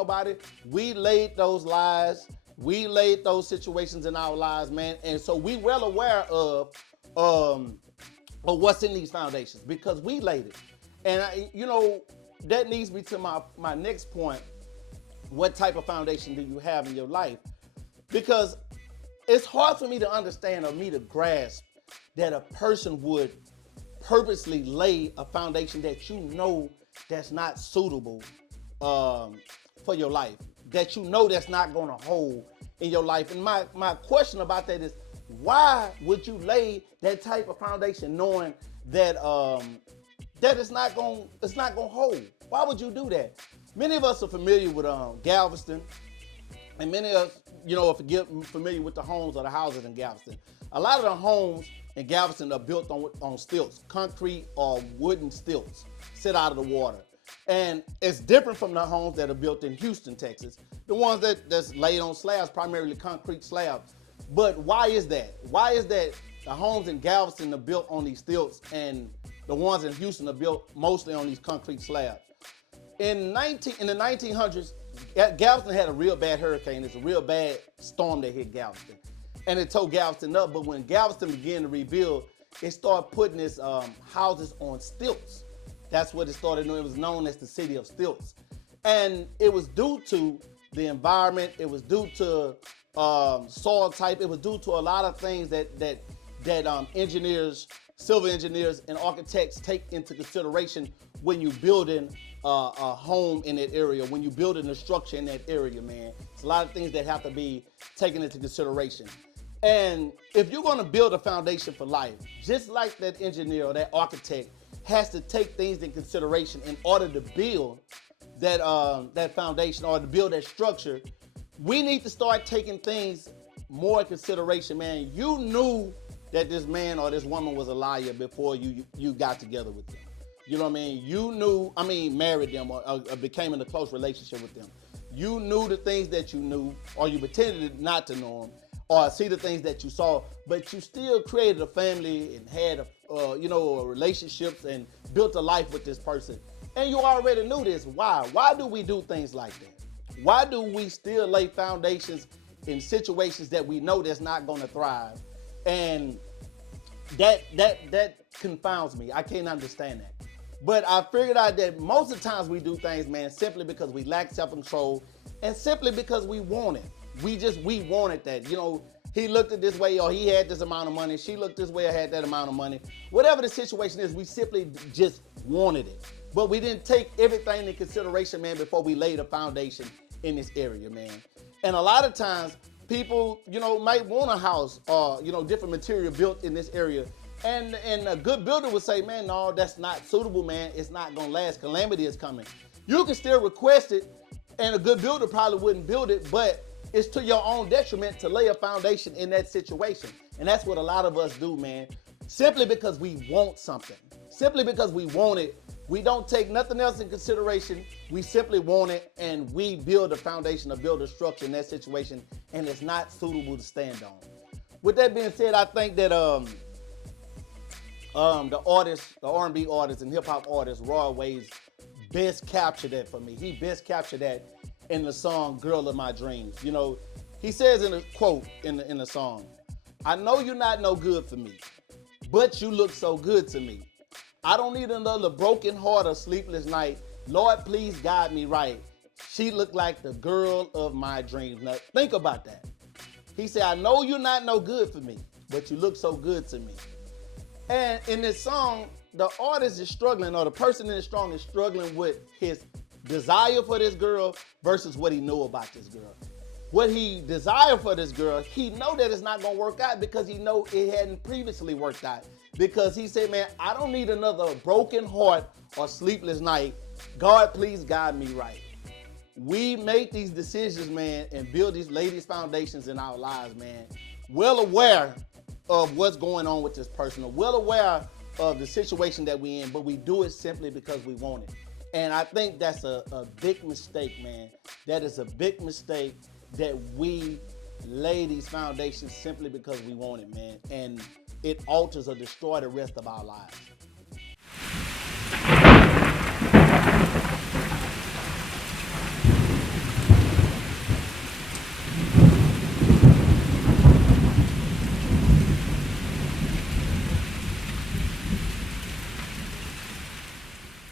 nobody. We laid those lies. We laid those situations in our lives, man. And so we well aware of what's in these foundations because we laid it. And that leads me to my next point. What type of foundation do you have in your life? Because it's hard for me to understand or me to grasp that a person would purposely lay a foundation that you know that's not suitable for your life, that you know that's not going to hold in your life. And my question about that is, why would you lay that type of foundation knowing that that it's not going to hold? Why would you do that? Many of us are familiar with Galveston, and many of us, are familiar with the homes or the houses in Galveston. A lot of the homes in Galveston are built on stilts, concrete or wooden stilts, sit out of the water. And it's different from the homes that are built in Houston, Texas. The ones that's laid on slabs, primarily concrete slabs. But why is that? Why is that the homes in Galveston are built on these stilts and the ones in Houston are built mostly on these concrete slabs? In the 1900s, Galveston had a real bad hurricane. It's a real bad storm that hit Galveston. And it tore Galveston up. But when Galveston began to rebuild, it started putting its houses on stilts. That's what it started doing. It was known as the city of stilts. And it was due to the environment. It was due to soil type. It was due to a lot of things that engineers, civil engineers, and architects take into consideration when you're building a home in that area, when you're building a structure in that area, man. It's a lot of things that have to be taken into consideration. And if you're going to build a foundation for life, just like that engineer or that architect has to take things in consideration in order to build that foundation or to build that structure, we need to start taking things more in consideration, man. You knew that this man or this woman was a liar before you got together with them. You know what I mean? You knew, married them or became in a close relationship with them. You knew the things that you knew, or you pretended not to know them, or see the things that you saw, but you still created a family and had relationships and built a life with this person. And you already knew this. Why? Why do we do things like that? Why do we still lay foundations in situations that we know that's not going to thrive? And that confounds me. I can't understand that. But I figured out that most of the times we do things, man, simply because we lack self-control and simply because we want it. We wanted that. He looked at this way or he had this amount of money. She looked this way or had that amount of money. Whatever the situation is, we simply just wanted it. But we didn't take everything into consideration, man, before we laid a foundation in this area, man. And a lot of times people, might want a house or, different material built in this area. And a good builder would say, man, no, that's not suitable, man. It's not going to last. Calamity is coming. You can still request it, and a good builder probably wouldn't build it, but it's to your own detriment to lay a foundation in that situation. And that's what a lot of us do, man. Simply because we want something. Simply because we want it. We don't take nothing else in consideration. We simply want it, and we build a foundation or build a structure in that situation, and it's not suitable to stand on. With that being said, I think that the R&B artist and hip hop artist, Roy Waves, best captured that for me. He best captured that in the song "Girl of My Dreams." He says in a quote in the song, "I know you're not no good for me, but you look so good to me. I don't need another broken heart or sleepless night. Lord, please guide me right. She looked like the girl of my dreams." Now think about that. He said, "I know you're not no good for me, but you look so good to me." And in this song, the artist is struggling, or the person in the song is struggling with his desire for this girl versus what he knew about this girl. What he desired for this girl, he know that it's not gonna work out because he know it hadn't previously worked out. Because he said, man, I don't need another broken heart or sleepless night. God, please guide me right. We make these decisions, man, and lay these foundations in our lives, man, well aware of what's going on with this person, or well aware of the situation that we're in, but we do it simply because we want it. And I think that's a big mistake, man. That is a big mistake, that we lay these foundations simply because we want it, man. And it alters or destroys the rest of our lives.